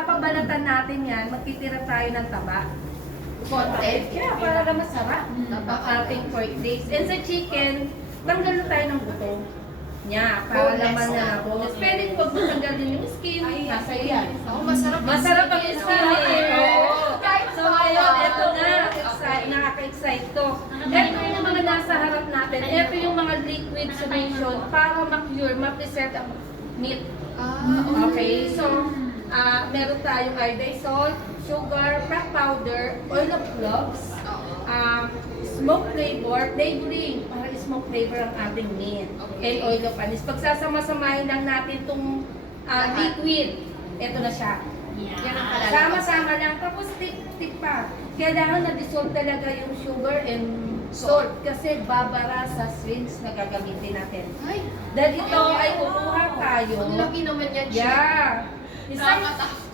papabalatan natin yan, magtitira tayo ng taba. Content. Kaya para masarap ang ating pork days. And sa chicken, tanggal na tayo ng buto niya para Boneless laman na na. bonus. Pwede huwag mo tanggalin yung skin, nasa yan. Oh, masarap. Masarap ang skin eh. Oo. Kahit So ngayon, ito na, nakaka-excite to. Ito yung mga nasa harap natin. Ito yung mga liquid solution para ma-cure, ma-preserve ang meat. Okay, so meron tayong iodized salt, sugar, crack powder, oil of cloves, smoke flavor, flavoring, para smoke flavor ang ating meat. And oil of anis. Pagsasama-samahin lang natin itong liquid. Ito na siya. Yan ang kalala. Sama-sama lang. Tapos tip pa. Kailangan na-dissolve talaga yung sugar and salt kasi babara sa shrimps na gagamitin natin. Ay, Dahil ito ay kukuha tayo. ang laki naman yan. Yeah. Isang,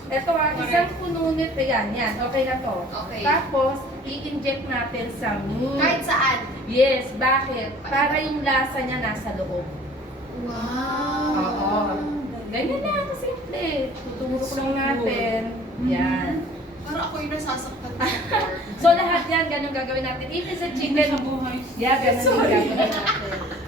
ito isang puno nito. Yan. Okay na to. Okay. Tapos, i-inject natin sa meat. Kahit saan. Yes. Bakit? Para yung lasa niya nasa loob. Wow. Oo. Ganyan lang, simple. Tuturo ko lang natin. Yan. Parang ako yung nasasaktan. So lahat yan, ganun gagawin natin. Even sa chicken. Yeah, ganun yung gagawin natin.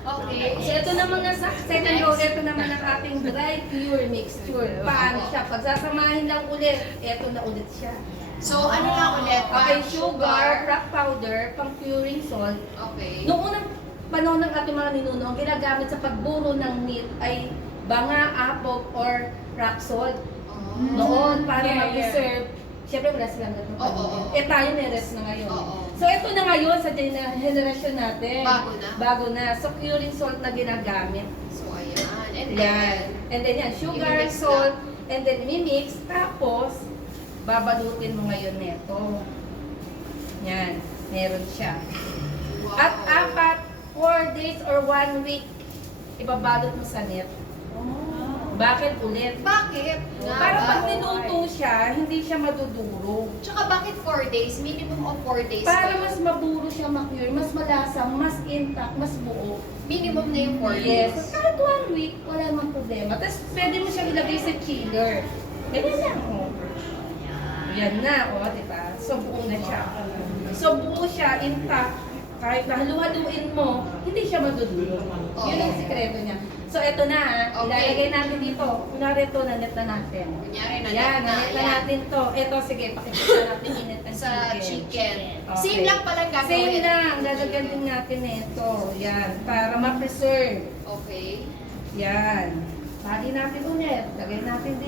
Okay. So ito naman nga sa second row, ito naman ang ating dry pure mixture. Paano siya? Pagsasamahin lang ulit, ito na ulit siya. So, ano nga ulit? Okay, sugar, crack powder, pang curing salt. Okay. Noong unang panahon ng ating mga ninuno, ang ginagamit sa pagburo ng meat ay banga, apog, or rock salt. Noon, para ma-preserve. Siyempre, wala silang ganun. Oo. Eh, tayo may-rest na ngayon. Oo. So, ito na ngayon sa generation natin. Bago na. Bago na. So, curing salt na ginagamit. So, ayan. And Yan. then, And then yan, sugar, i-mix salt, and then mimix. Tapos, babalutin mo ngayon neto. Yan. Meron siya. wow. At 4 days or 1 week, ibabalot mo sa net. Bakit ulit? Bakit? Para pag niluto siya, hindi siya madudurog. Tsaka bakit 4 days? Minimum of 4 days Para ba yun? mas maburo siya ma-cure, mas malasa, mas intact, mas buo. Minimum na yung 4 Yes. days. Kahit 1 week, wala namang problema. Tapos pwede mo siyang ilagay sa chiller. Ganyan lang, oh. Yan na, oh, diba? So buo na siya. So buo siya, intact. Kahit nahalu-haluin mo, hindi siya madudurog. Yun ang sikreto niya. So ito na, ilalagay natin dito. Kunwari ito, nanet na natin. Kunyari na Yan, nanet na natin to. Ito, sige, pakikita natin init ang sa chicken. Okay. Same lang palang gagawin. Same lang, lalagyan din natin ito. Yan, para ma-preserve. Okay. Yan. Lagi natin ulit. Lagay natin dito.